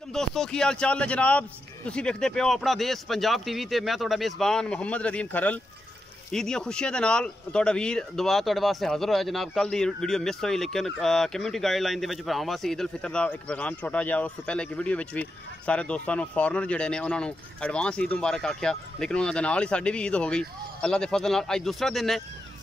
दोस्तों की हाल चाल है जनाब। तुसी देखते पे हो अपना देश पंजाब टीवी ते मैं तुहाडा मेज़बान मुहम्मद रदीम खरल। ईद दी खुशियां दे नाल तुहाडा वीर दुआ तुहाडे वास्ते हाज़र होया जनाब। कल दी वीडियो मिस हुई लेकिन कम्यूनिटी गाइडलाइन दे विच भरावां वास्ते ईद उल फितर दा एक पैगाम छोटा जिहा। उस तो पहले एक वीडियो विच भी सारे दोस्तां नूं फॉरनर जिहड़े ने उन्हां नूं एडवांस ईद मुबारक आख्या, लेकिन उन्हां दे नाल ही साडी भी ईद हो गई अल्लाह दे फजल नाल। अज दूसरा दिन है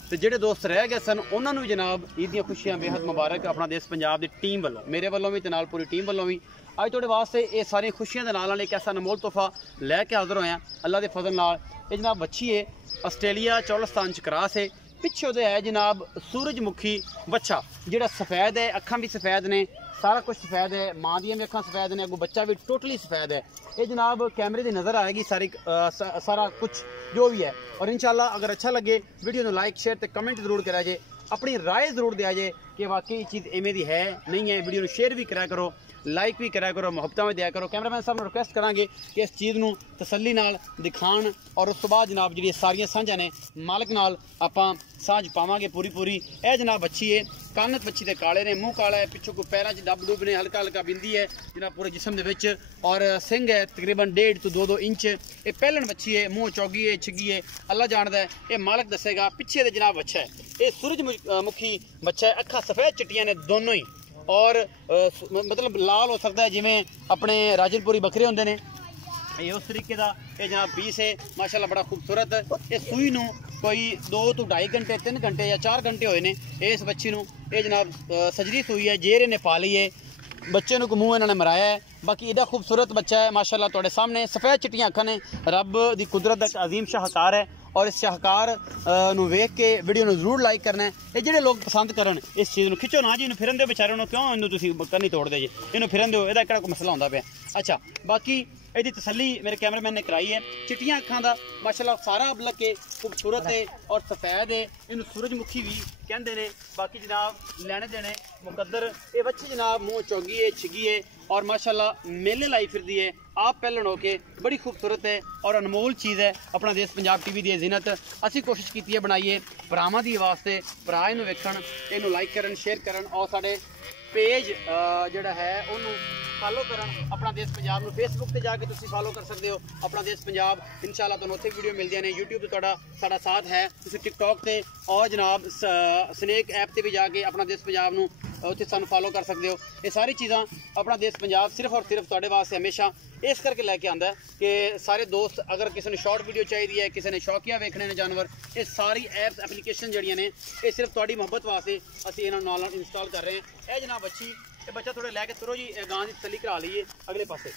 तो जेडे दोस्त रह गए सन उन्होंने भी जनाब ईद दी खुशियां बेहद मुबारक अपना देश पंजाब की टीम वालों, मेरे वालों भी तो नाल पूरी टीम वालों भी अज तुहाडे वास्ते ये सारी खुशियां दे नाल एक ऐसा अनमोल तोहफा लैके हाज़र होया अल्लाह के फजल नाल। ये जनाब बच्ची है आस्ट्रेलिया चौलस्तान च क्रास है, पिछे वो है जनाब सूरजमुखी बच्चा जिहड़ा सफ़ैद है, अखां भी सफ़ैद ने, सारा कुछ सफ़ैद है, माँ दी भी अखां सफ़ैद ने, अगों बच्चा भी टोटली सफ़ैद है। ये जनाब कैमरे की नज़र आएगी सारी सारा कुछ जो भी है। और इंशाल्लाह अगर अच्छा लगे वीडियो को लाइक शेयर तो कमेंट जरूर करा जे, अपनी राय जरूर दिया जे कि वाकई चीज़ इवें दी है नहीं है। वीडियो को शेयर भी करा करो, लाइक भी करा करो, मुहब्बत में दिया करो। कैमरामैन साहब रिक्वेस्ट करांगे कि इस चीज़ को तसल्ली नाल दिखाण और उस तो बाद जनाब जी सारिया सांझा ने मालिक नाल आपां सांझ पावांगे पूरी पूरी। यह जनाब बच्ची है, कानत बच्ची के काले ने, मुँह काला है, पिछों को पैरों च डब डुब ने, हल्का हल्का बिंदी है जनाब पूरे जिसम के विच, और सिंह है तकरीबन 1.5 to 2 इंच। ये पहलन बच्ची है, मुँह चौगी है, छिगी है, अल्लाह जानदा है, ये मालिक दसेगा। पिछे दे जनाब बच्चा है, ये सूरजमुखी बच्चा है, अखा सफ़ेद चिट्टियां ने दोनों ही, और मतलब लाल हो सकता है जिमें अपने राजनपुरी बकरे होंगे ने, ये उस तरीके का ये जनाब पीस है माशाल्लाह बड़ा खूबसूरत। ये सूई नूं कोई 2 to 2.5 घंटे 3 घंटे या 4 घंटे होए ने इस बच्ची नूं। ये जनाब सजरी सूई है, जेर ने पा ली है, बच्चे को मुँह इन्होंने मराया है। बाकी एडा खूबसूरत बच्चा है माशाल्लाह तुहाडे सामने, सफ़ेद चिट्टियां अखां ने, रब की कुदरत का अजीम शाहकार है। और इस शाहकार वेख के वीडियो में जरूर लाइक करना है। ये जो लोग पसंद करन इस चीज़ को खिंचो ना जी, इन्हें फिरन दो बेचारे, क्यों इन्हें तुम करनी तोड़ दे जी, इन्हें फिरन दो, यदा कोई मसला होंदा पे। अच्छा बाकी यदि तसल्ली मेरे कैमरामैन ने कराई है, चिट्टियां अखां दा माशाल्लाह सारा अबलक के खूबसूरत है और सफ़ैद है, इन सूरजमुखी भी कहते हैं। बाकी जनाब लैने देने मुकद्दर, ये बच्ची जनाब मुँह चौगी है, छिगी है और माशाल्लाह मेले लाई फिरदी है, आप पहलन होके बड़ी खूबसूरत है और अनमोल चीज़ है। अपना देश पंजाब टीवी की जिनत असी कोशिश की है बनाइए भरावां दी वास्ते, भरा इनू वेखण, इनू लाइक करन, शेयर करन और साडे पेज जिहड़ा है उन्होंने फॉलो करन। अपना देश पंजाब में फेसबुक पर जाके तुसीं फॉलो कर सकते हो अपना देश पंजाब। इंशाल्लाह तुहानूं उत्थे वीडियो मिलदियां ने, यूट्यूब ते तुहाडा साडा साथ है, तुसीं टिकटॉक ते और जनाब स्नैक ऐप ते भी जाके अपना देश पंजाब नूं उत्थे सानूं फॉलो कर सकते हो। ये सारी चीज़ां अपना देश पंजाब सिर्फ और सिर्फ तुहाडे वास्ते हमेशा इस करके लैके आंदा है कि सारे दोस्त अगर किसी ने शॉर्ट वीडियो चाहिए है, किसी ने शौकिया वेखने ने जानवर, ये सारी ऐप्स एप्लीकेशन जड़ियाँ ने ये सिर्फ तुहाडी मोहब्बत वास्ते असीं इन्हां नूं नाल इंस्टॉल कर रहे हैं। यह जनाब बच्ची ये बच्चा थोड़ा लैके तुरो जी, गां की तसल्ली करा लीए, अगले पासे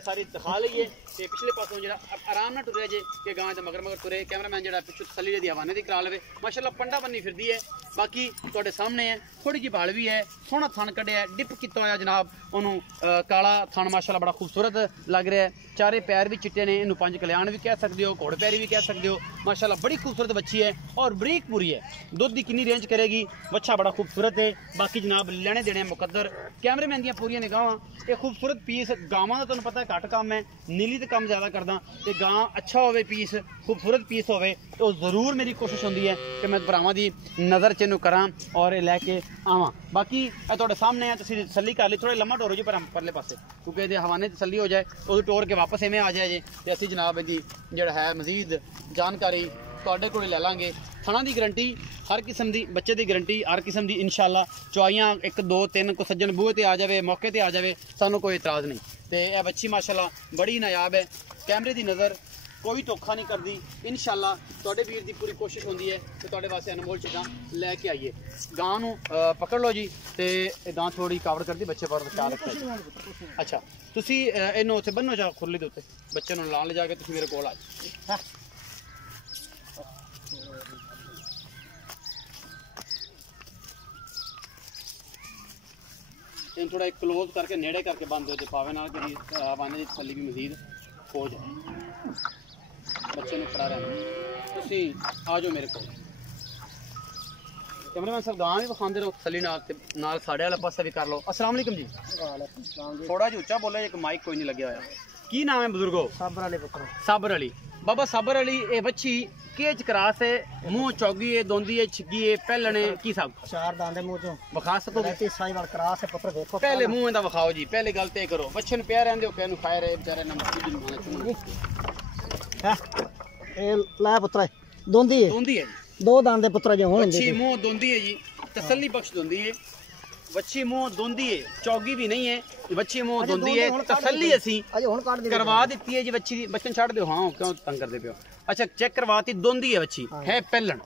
सारी दिखा लीए कि पिछले पासों जो आराम ना टुरे जे कि गां के मगर मगर तुरे। कैमरामैन जो पिछू तसल्ली दी हवाने की करा ले माशाल्लाह, पंडा बनी फिरदी है। बाकी तुहाडे सामने है, थोड़ी जी बाल भी है, सोहना थन कढ़िया, डिप किया होया जनाब, उन्होंने काला थन माशाल्लाह बड़ा खूबसूरत लग रहा है। चारे पैर भी चिट्टे ने, इन्हू 5 कल्याण भी कह सकते हो, घोड़ पैरी भी कह सकते हो। माशाल्लाह बड़ी खूबसूरत बच्ची है और बरीक पूरी है, दुध की कितनी रेंज करेगी, बच्चा बड़ा खूबसूरत है। बाकी जनाब लेने देने मुकद्दर, कैमरेमैन दी पूरी निगाहां, ये खूबसूरत पीस गावां दा तुहानूं पता है घट काम है, नीली तो कम ज़्यादा करदा, ते गां अच्छा होवे, पीस खूबसूरत पीस होवे तो जरूर मेरी कोशिश होंदी है कि मैं भरावां दी नज़र च इनू करा और लैके आवां। बाकी तुहाडे सामने है, तुसीं तसल्ली कर ली, थोड़ा लम्मा टोरो जी परले पासे, क्योंकि ये हवाने तसल्ली हो जाए उदू टोर के वापस इवें आ जाए जे, तो असीं जनाब इसकी जिहड़ा है मजीद जानकारी तुहाडे कोल लै लांगे। थणा की गारंटी हर किस्म की, बच्चे की गारंटी हर किस्म की इंशाल्लाह। चवाइयां 1 2 3 को सज्जन बूहे ते आ जाए, मौके पर आ जाए, सानू कोई इतराज़ नहीं। तो यह बच्ची माशाल्लाह बड़ी नायाब है, कैमरे की नज़र कोई धोखा नहीं करती। इंशाल्लाह तुहाडे वीर की पूरी कोशिश होंदी है कि तुहाडे वास्ते अनमोल चीज़ां लैके आइए। गां नूं पकड़ लो जी, तो गां थोड़ी कावड़ करती, बच्चे पर ख्याल रखो। अच्छा तुसीं इहनूं उत्थे बन्नो जा खुरली दे उत्ते, बच्चे नूं लाण ले जाके तुसीं मेरे कोल आ जाओ। इन थोड़ा क्लोज करके नेड़े करके बंद हो पावे ना कि आवाने की तसल्ली भी मजीद हो जाए। बच्चे ने खड़ा रहना, तुसी आ जाओ मेरे को। कैमरामैन साहब गां भी विखांदे रहो तसल्ली नाल साढ़े वाला पासा भी कर लो। अस्सलाम वालेकुम जी, थोड़ा जी उच्चा बोलो, एक माइक कोई नहीं लगे होया। की नाम है बुजुर्गो? साबर अली बकरा। साबर अली बाबा साबर अली ये बच्ची केज क्रास है, मुंह चौगी है, दोंदी है, छिगी है, पहलने की सब चार दांदे मुंह चों बखा सको। साहिवाल क्रास है पुत्र देखो पहले मुंह दा बखाओ जी, पहले गल ते करो। बच्चे ने प्यार रहंदे हो कहनु खाए रहे बेचारे ए ला पुत्र दोंदी है दोंदी है दो दांदे पुत्र जो होंगे बच्ची मुंह दोंदी है जी, तसल्ली बख्श दोंदी है बच्ची मुंह दोंदी है, चौगी भी नहीं है बच्ची मुंह दोंदी है, तसल्ली असी करवा दी है जी बच्ची दी। बच्चन छड़ दो हाँ क्यों तंग करदे पियो। अच्छा चेक करवाती दोंदी है बच्ची है पहलन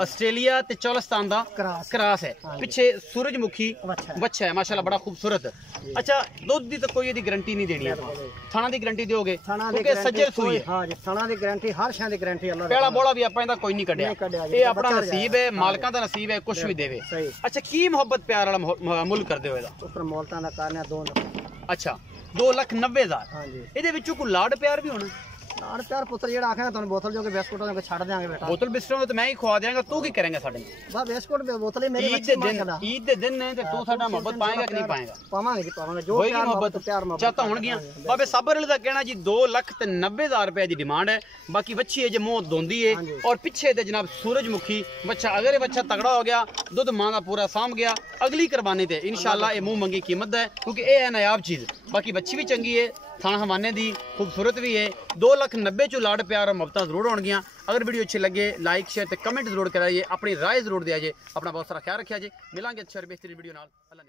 ऑस्ट्रेलिया ते चौलस्तान दा क्रास है, पीछे सूरजमुखी बच्चा है माशाल्लाह बड़ा खूबसूरत। अच्छा दूध दी तो कोई दी गारंटी नहीं देनी है, थाना दी गारंटी दोगे क्योंकि सज्जल सुई है। हां जी थाना दी गारंटी हर शय दी गारंटी अल्लाह पहला बोला भी आपा इंदा कोई नहीं कढया, ये अपना नसीब है मालकां दा नसीब है कुछ भी देवे। अच्छा की मोहब्बत प्यार वाला मुल करदे हो इदा उपर मोहलतां दा कारण 2 लाख। अच्छा 2,90,000 हां जी इदे विचों कोई लाड प्यार भी होना लाड़ प्यार पुत्र जेड़ा आखेगा तुम बोतल जो के बिस्कुट जो के छड़ देंगे बेटा बोतल बिस्कुट तो मैं ही खवा देंगा तू की करेंगे साडे बा बिस्कुट बोतल ही मेरी बच्ची मांगदा ईद दे दिन है ते तू साडा मोहब्बत पाएगा कि नहीं पाएगा पावांगे जी पावांगे जो प्यार मोहब्बत चाहता होणगियां। बाबे साबर अली दा कहना जी 2,90,000 रुपए दी डिमांड है। बाकी बच्ची है जे मुंह दोंदी है और पीछे ते जनाब सूरजमुखी बच्चा, अगर ये बच्चा तगड़ा हो गया दूध मां दा पूरा साम गया अगली कुर्बानी ते इंशाल्लाह ये मुंह मंगी कीमत है क्योंकि ये है नायाब चीज। बाकी बच्ची भी चंगी है थाना हवाने दी खूबसूरत भी है। 2,90,000 चो लाड प्यार और मोहब्बत जरूर होणगियां। अगर वीडियो अच्छी लगे लाइक शेयर ते कमेंट जरूर कराइए, अपनी राय जरूर दिया जे। अपना बहुत सारा ख्याल रखिया जे। मिलांगे अच्छे और बेहतरीन वीडियो नाल। अल्लाह